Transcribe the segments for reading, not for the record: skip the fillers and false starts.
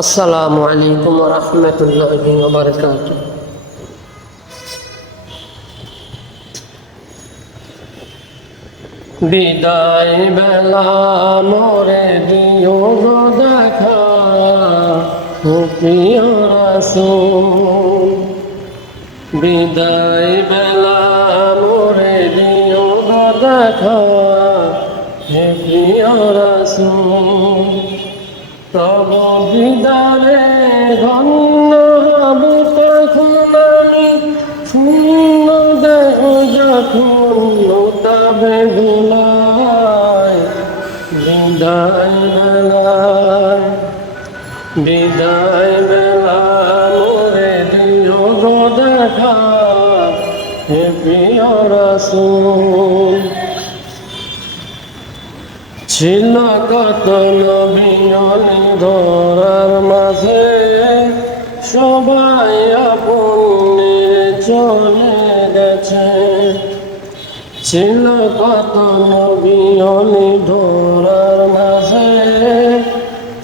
আসসালামু আলাইকুম ওয়া রাহমাতুল্লাহি ওয়া বারাকাতুহু। বিদায় বেলা মোরে দিও গো দেখা, ও প্রিয় রাসূল। বিদায় বেলা মোরে দিও গো দেখা, হে প্রিয় রাসূল। তব দিদারে ধন্য হব তখন আমি, শূন্য দেহ যখন লোটাবে ধুলায়। বিদায় বেলায়, বিদায় বেলা মোরে দিও গো দেখা, হে প্রিয় রাসূল। ছিল কত নবী অলি ধরার মাঝে, সবাই আপন চলে গেছে। ছিল কত নবী অলি ধরার মাঝে,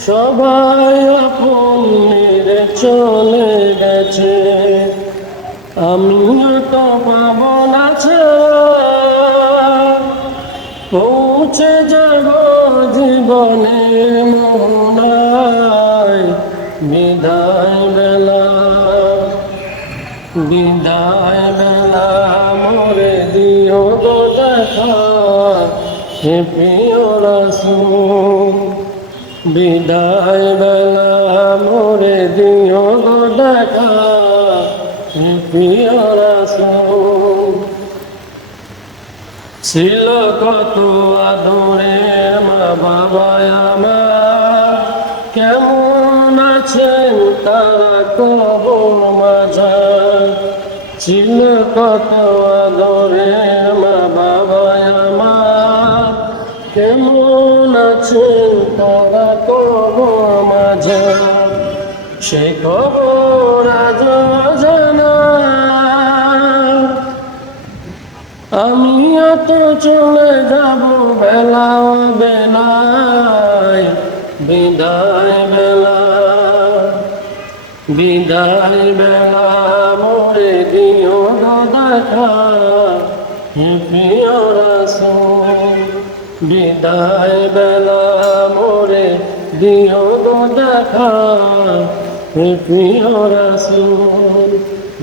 সবাই আপন চলে গেছে। আমিও তো পাব না পৌঁছে যাব জীবনের মোহনায়। বিদায় বেলা, বিদায় বেলা মোরে দিও গো দেখা, হে প্রিয় রাসূল। বিদায় বেলা মোরে দিও গো দেখা, হে প্রিয় রাসূল। ছিল কত আদরের মা বাবা আমার, কেমন আছেন তারা কবর মাঝার। ছিল কত আদরের মা বাবা আমার, কেমন আছেন তারা কবর মাঝার। সে খবর আজ অজানা, আমিও তো চলে যাব বেলা বেলায়। বিদায় বেলা, বিদায় বেলা মোরে দিও গো দেখা, হে প্রিয় রাসূল। বিদায় বেলা মোরে দিও গো দেখা, হে প্রিয় রাসূল।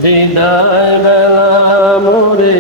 বিদায় বেলা মোরে